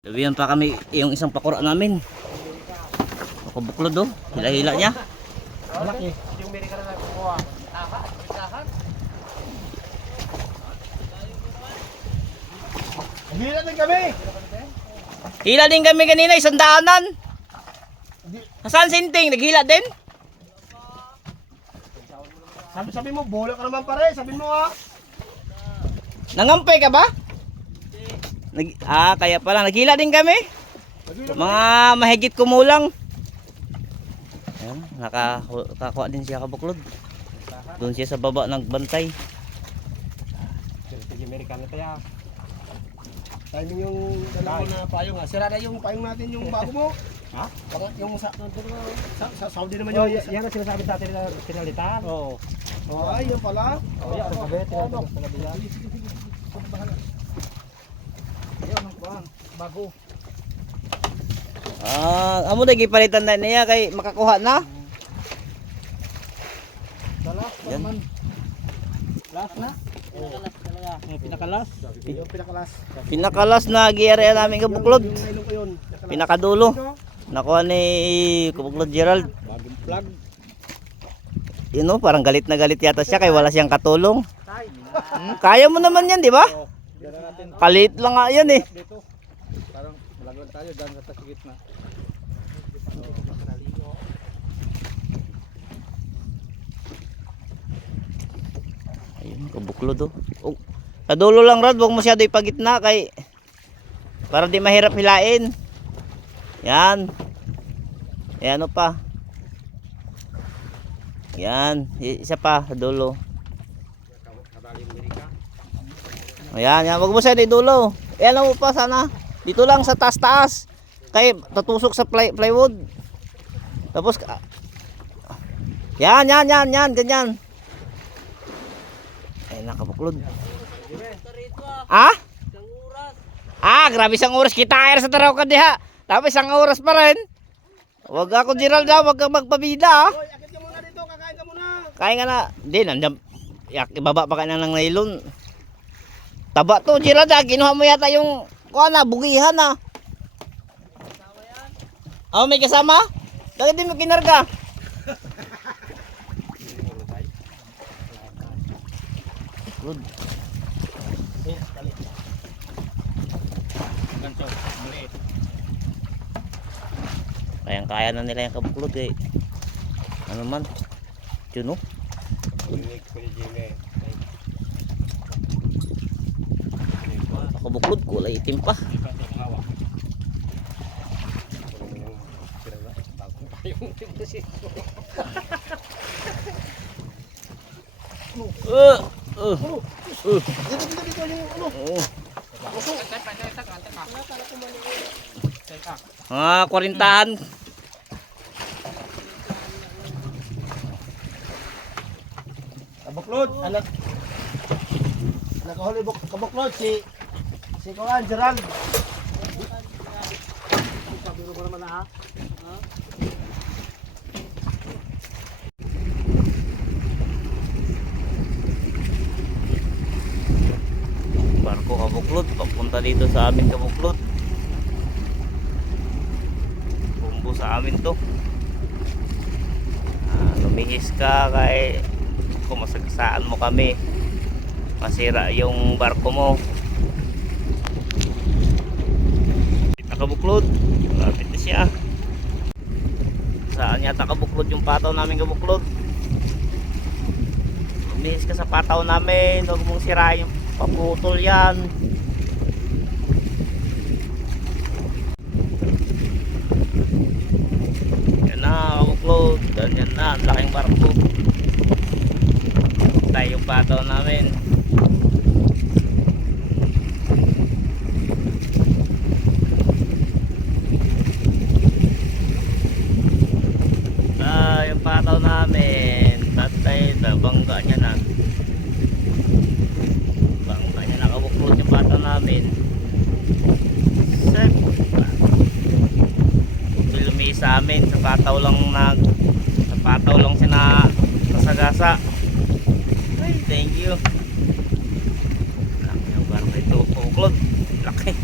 Sabihan pa kami yung isang pakura namin. Nakabuklod oh. Hila-hila niya. Malaki. Yung Amerika na nagkukuha. Tahan. Hila din kami. Hila din kami kanina, isang daanan. Saan sinting? Naghila din? Sabi mo, bola ka naman pare. Sabi mo ha. Nangampay ka ba? Kaya pala. Naghila din kami. Mga mahigit kumulang. Ayan, nakakuha din siya kabuklod. Doon siya sa baba nagbantay. Sige, Amerikano tayo. Timing yung dalawa na payong ha. Sira na yung payong natin yung bago mo. Ha? Yung sa Saudi naman yung... Yan ang sinasabi sa atin na pinalitan. Oo. Ay, yan pala. Oo, yan. Bago. Amo na gipalitan na niya kay makakuha na. Naman. Last na? Pinakalas talaga. Pinakalas? Yung pinakalas. Pinakalas na giarea namin kabuklod. Yung nailong ko yun. Pinakadulo. Nakuha ni Kabuklod Gerald. Bagong plug. Yun know, parang galit na galit yata siya kay wala siyang katulong. Kaya mo naman yan, di ba? Kalit lang nga yan eh. Dito. Parang malaglag tayo dyan sa gitna. Ayun, kabuklod oh. Oh. Kadulo lang Rod, huwag mo siya do'y pagitna kay para di mahirap hilain. Yan. Ayan o pa. Yan, isa pa sa dulo. Ayan, yan. Huwag mo siya do'y dulo. Ayan mo pa sana. Dito lang sa taas-taas. Kay tatusok sa plywood. Tapos yan, ganyan. Ay, nakabuklod. Grabe isang oras kita air sa taraw ka diha. Tapos isang oras pa rin. Wag ako Gerald wag kang magpabida. Hoy, akit ka muna dito, kakain ka muna. Kaya nga na. Hindi, nandiyan. Ibaba pa ka na ng nylon. Taba to Gerald kinuha mo yata yung bugihan na. May kasama? Bakit di mo kinarga? Good. Ganto, maliit. Kayang-kaya na nila yung kabuklod eh. Ano man? Yun oh. Kabuklod, kulay itim pa. Dito yung ano. 40-an. Kabuklod, anak. Nakahuli kabuklod si Kuan Gerald. Sabi mo naman ha. Barko kabuklod, papunta dito sa amin kabuklod. Bumbo sa amin to. Lumihis ka kay kung masagasaan mo kami, masira yung barko mo. Kabuklod, lapit na siya. Saan yata kabuklod yung pataw namin kabuklod? Lumihis ka sa pataw namin, huwag mong sirain yung paputol yan. Yan na kabuklod, ganyan na ang laking barko. Tayo yung pataw namin. Yung pataw namin tatay, bangga niya na. Bangga niya nakabuklod yung pataw namin. Lumihis sa amin sa pataw lang siya nasagasa. Ay, thank you. Laki yung barko ito, kabuklod. Laki.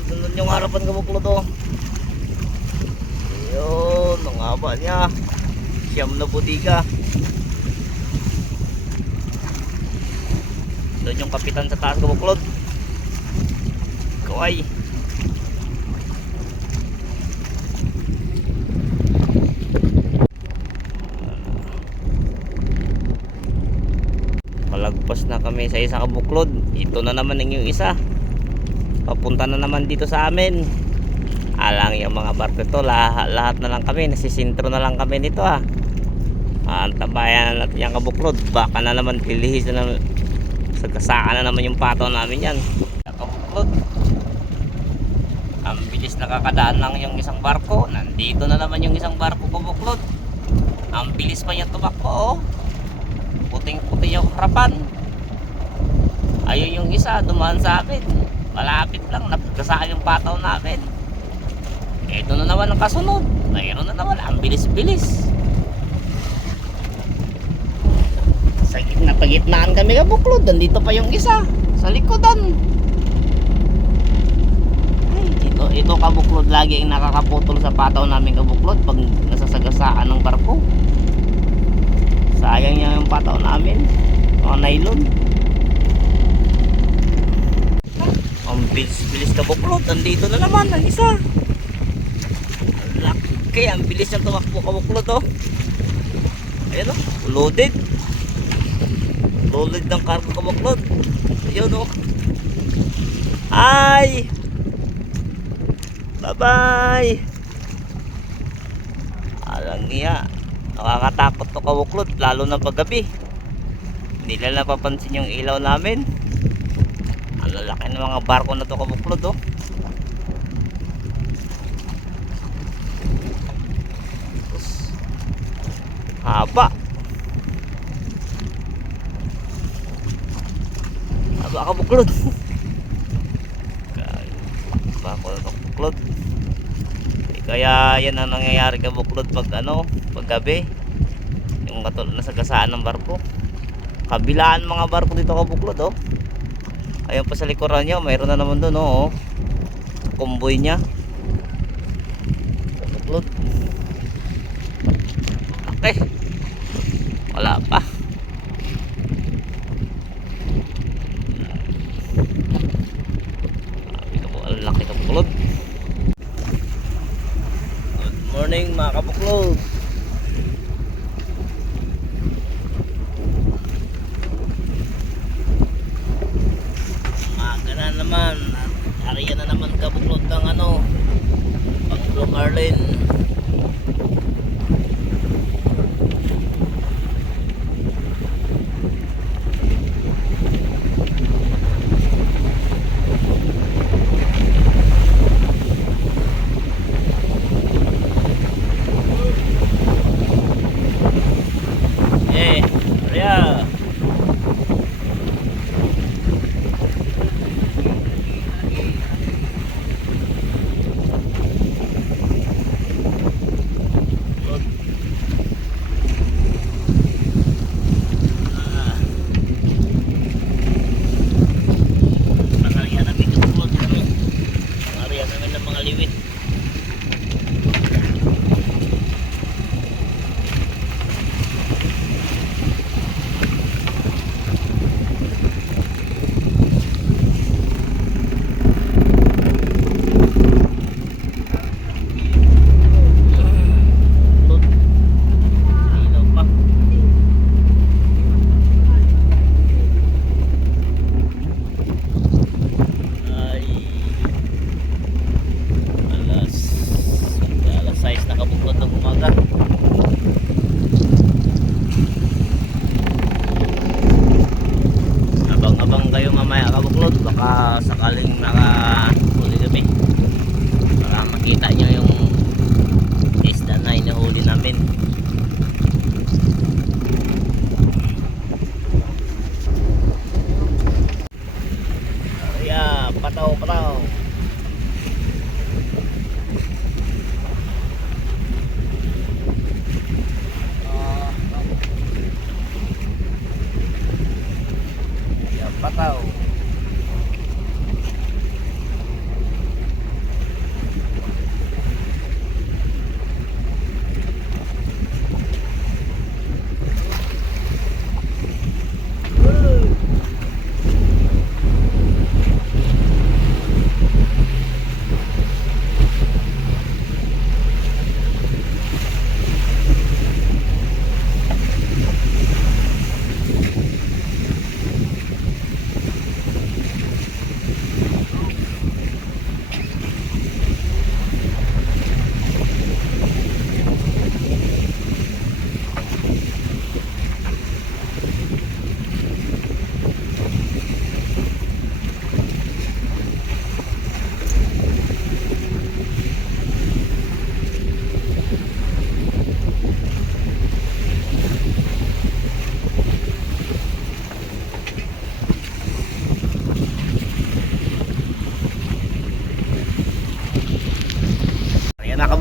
kabuklod. Nandun yung harapan kabuklod oh. Ayun, ang haba niya. Siyam na butika. Doon yung kapitan sa taas kabuklod. Kaway. Palagpas na kami sa isa kabuklod. Ito na naman yung isa. Papunta na naman dito sa amin. Alang yung mga barko ito, lahat na lang kami, nasisintro na lang kami nito ah. Ang tabayan natin yung kabuklod. Baka na naman tilihis na naman. Sagkasaan na naman yung pato namin yan. Kabuklod. Ang bilis nakakadaan lang yung isang barko. Nandito na naman yung isang barko kabuklod. Ang bilis pa yung tumakbo oh. Puting-puti yung harapan. Ayun yung isa, dumaan sa amin. Malapit lang, napagkasaan yung pataw namin. Ito na naman ang kasunod. Mayroon na naman, ang bilis-bilis. Sa gitna, pagitnaan kami kabuklod. Nandito pa yung isa, sa likodan. Ay, ito kabuklod lagi yung nakakaputol sa pataw namin kabuklod pag nasasagasaan ng barko. Sayang niya yung pataw namin. Mga nylon. Ang bilis kabuklod. Nandito na naman ang isa. Laki. Ang bilis niyang tumakbo kabuklod oh. Ayan oh. Loaded. Loaded ng cargo kabuklod. Ayun oh. Ay. Bye bye. Alang niya. Nakakatakot to kabuklod, lalo na paggabi. Hindi nila napapansin yung ilaw namin. Ang lalaki ng mga barko na to kabuklod oh. Haba. Haba kabuklod. Barko na to kabuklod. Kaya yan ang nangyayari kabuklod pag paggabi. Yung katulad na sagasaan ng barko. Kabilaan mga barko dito kabuklod oh. Ayun pa sa likuran niya, mayroon na naman doon oh. Convoy niya. Kabuklod. Okay. Wala pa. Ang laki kabuklod. Morning mga kabuklod. Umaga na naman. Hariyan na naman kabuklod ng pang Blue Marlin.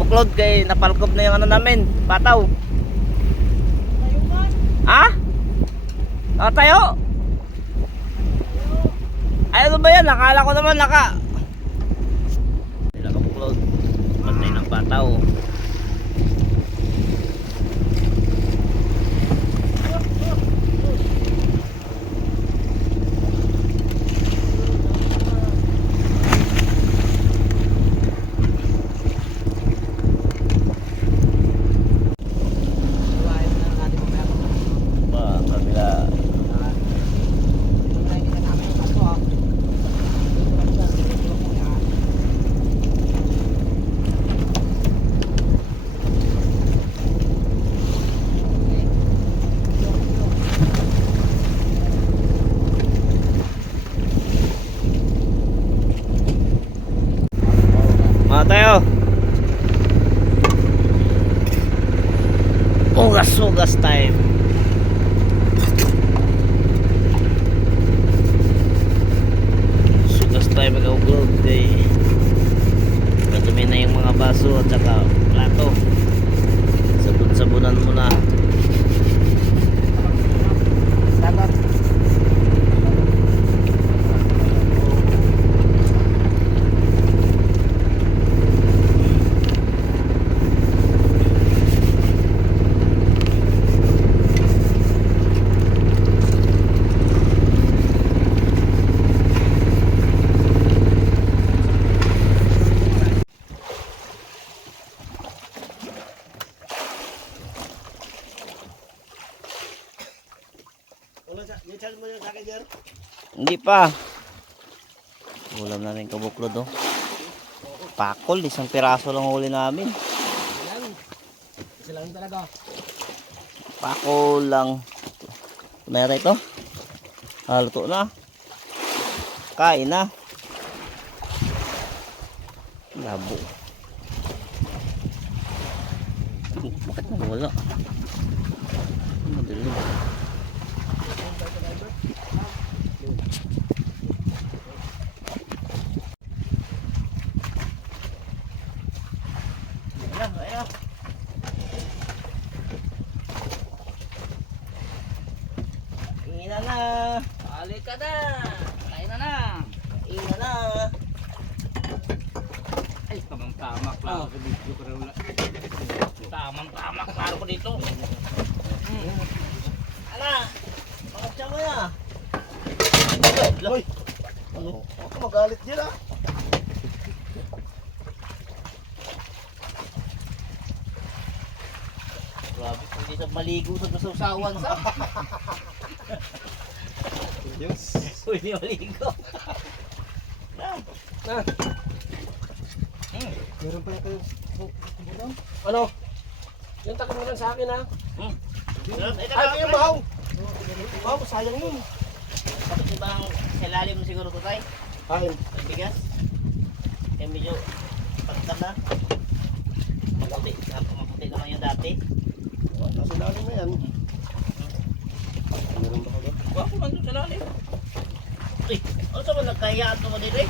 kabuklod kay napalkob na yung ano namin, pataw. Ha? Tayo? Ay, ano ba yan? Nakala ko naman nila kabuklod. Patay ng pataw. Kabila. Mga tayo. Ugas time. Sugas tayo mag-upload kay madumi na yung mga baso at saka plato. Sabon-sabunan mo na. Hindi pa. Ulam namin kabuklod oh. Pakol, isang piraso lang huli namin. Isa lang talaga. Pakol lang. Meron ito. Luto na. Kain na. Labo. Bakit nawala? Madilim. Ayan. Ina na. Balik ka na. Kain na. Ina na. Ay, tamang-tama. Klaro ko dito. Tamang-tama. Klaro ko dito. Ala. Pakatsa mo na. Hoy. Ano? Ako magalit dyan ah. Grabe, hindi sa maligo sa kasawsawan sa. Yes. Pwede maligo. Meron pa ito. Ano? Yung takot mo lang sa akin ha. Ay, yung bahaw. Bahaw, sayang nun. Bakit ibang sa lalim siguro ko tayo? Ay, Bigas? Kaya medyo pagkam na. Maputi naman yung dati. nasa lalim na yan. Meron ba ka ba? Wako man doon sa lalim. Uy, ano sa ba nagkahiyaan ito mo dito eh?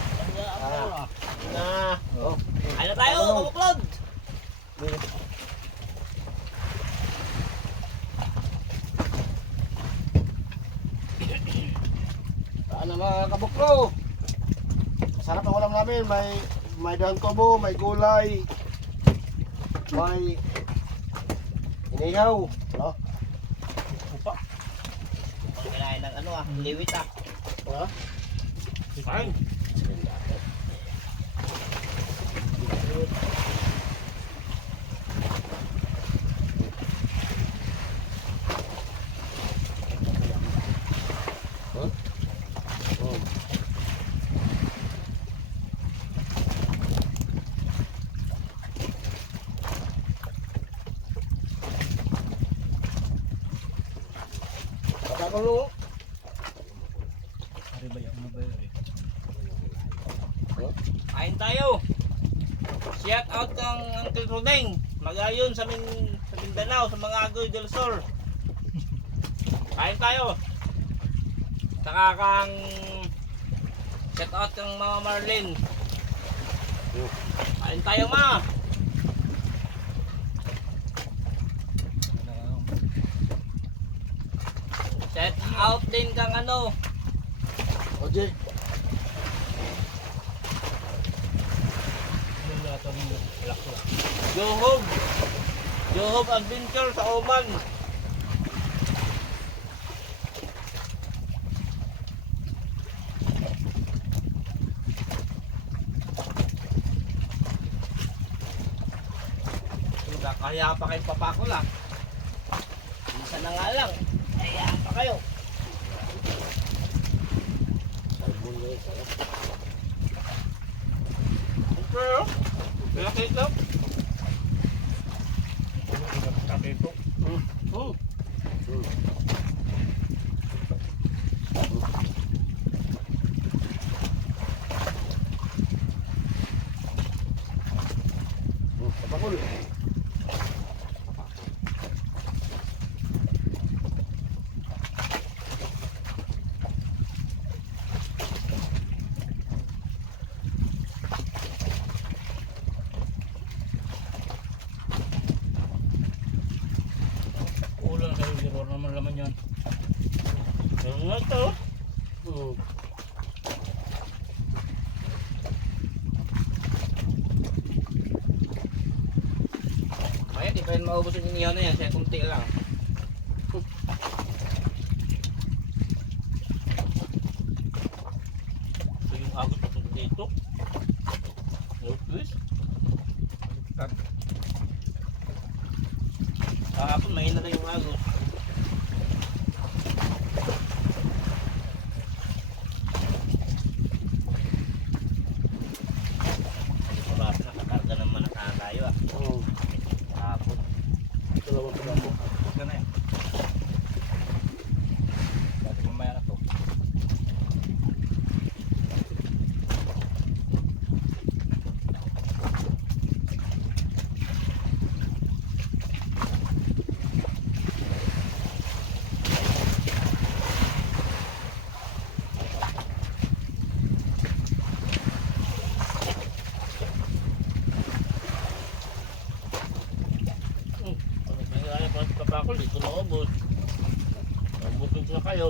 Oh. Ay na tayo, kabuklod! Ano mga kabuklo? Sarap ang ulam namin. May dahon kobo, may gulay, may inihaw. Ano? Upa. Kailangan ng ano liwit ah. Wala? Fine. Pagkakulo. Kain tayo. Shout out kang Uncle Rodeng. Magayon sa Mindanao, sa mga Agoy del Sur. Kain tayo. Saka kang shout out kang Mama Marlene. Kain tayo ma. din kang ano. Oje. Johob. Johob Adventure sa Oman. Kaya pa kayo papako lang. Isa na nga lang. Kaya pa kayo. Pero, malaki ito. Kapito. Kapakul. Ulan kayo siguro naman laman yan. Ano nga ito? Kaya di pa yun maubos yung inihaw na yan. Kaya kunti lang. So yung agos papunta dito. Northwest. Kahapon mahina na yung agos. Parang nakakarga naman nakakayo ah. Kahapon. Dalawang kapakul. Huwag na yan. Dati mamaya na to. Kapakol dito na ubos. Ubusog na kayo.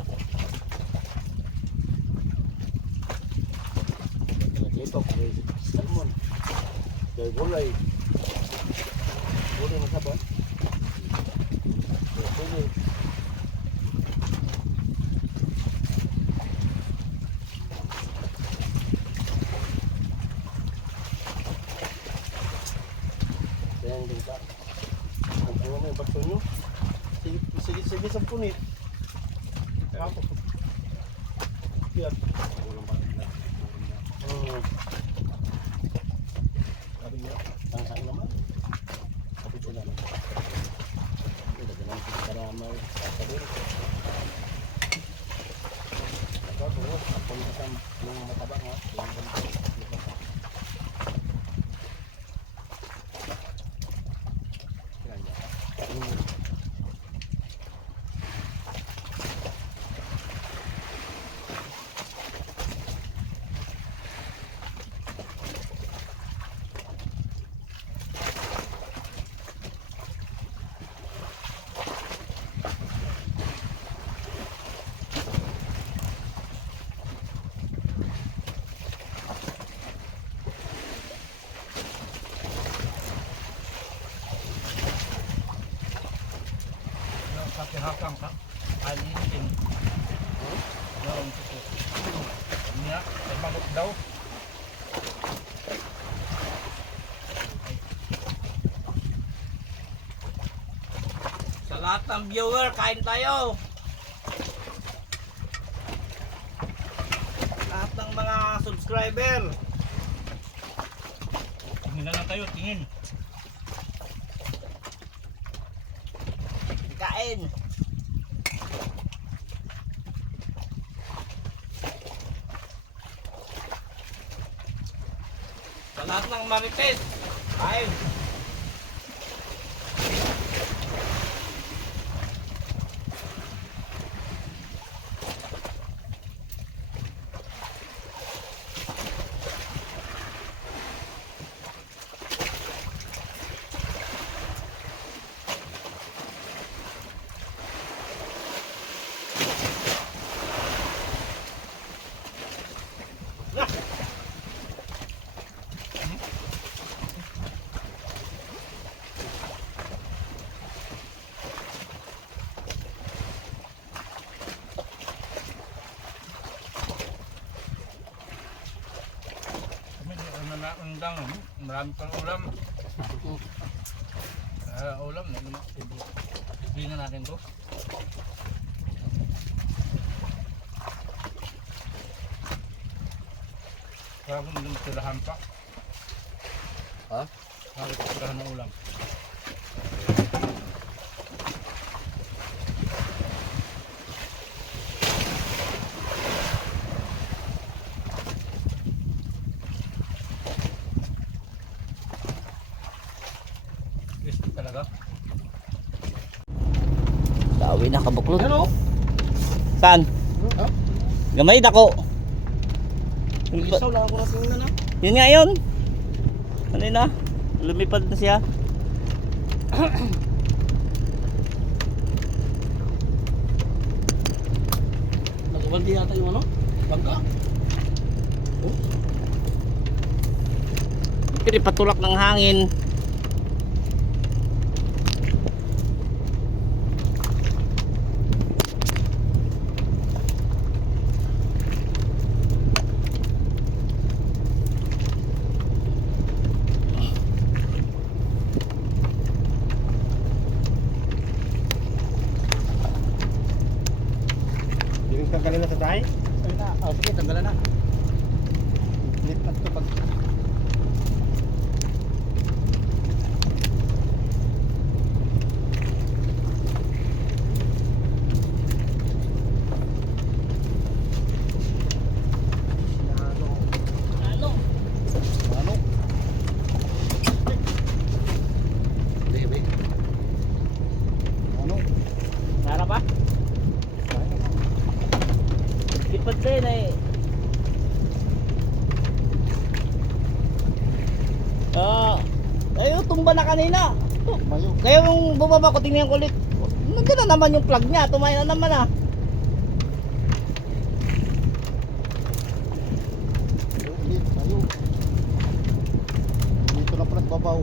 Dito, salmon. Dari gulay. Gulay na sabon. Gulay. Sayang din ka. Ang puno na yung bato nyo. Sige sa punit. Ako. Yan. Sabi niya, pangsain naman. Kapit ko naman. Ilagyan lang kita karamay. Kapit. Ako, ako yung mataba nga. Hakang ka. Alin. Daw ito. Niya, ay magot daw. Sa lahat ng viewer, kain tayo. Lahat ng mga subscriber. Tingin na lang tayo, tingin. Kain. Sa lahat ng marites, kain. Magandang, marami pang ulam. Ulam na naman. Tingnan natin to. Kaya kung hindi matirahan pa. Ha? Matirahan ng ulam. Crispy talaga. Dawi na kabuklod. Ano? Saan? Ha? Gamay dako. Isaw lang ako na tingnan na. Yun nga yun. Ano na? Lumipad na siya. Nagawaldi yata yung ano? Bangka? Pinipatulak ng hangin. Yung tanggalin na sa tayo? Ayun na. Oh, sige, tanggalan na. Lipat na to pag... Ano? Ano? Bebe. Ano? Nara pa? Lipad din eh. Ayun, tumba na kanina. Mayo. Kaya nung bumaba ko, tingnan ko ulit. Nandiyan na naman yung plug niya. Tumayo na naman ah. Ulit, mayo. Dito na pala babaw.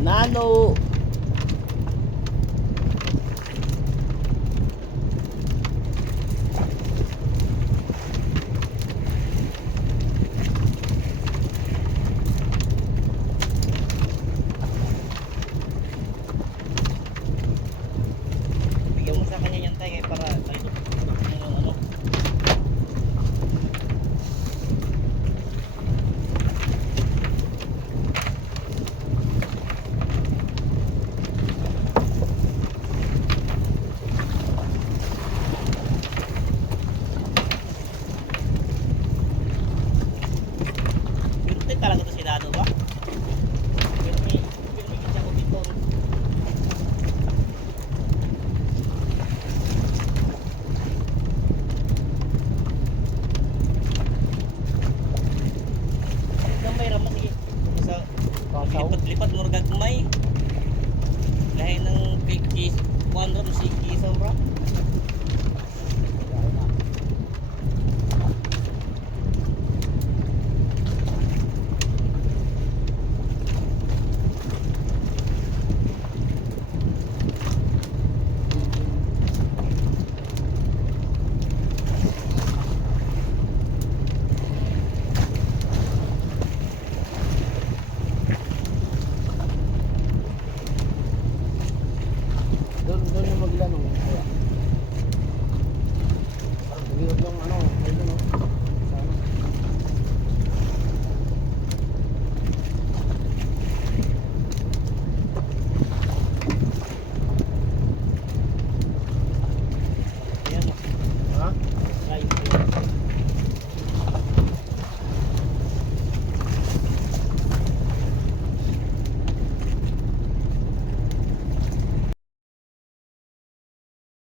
Nano.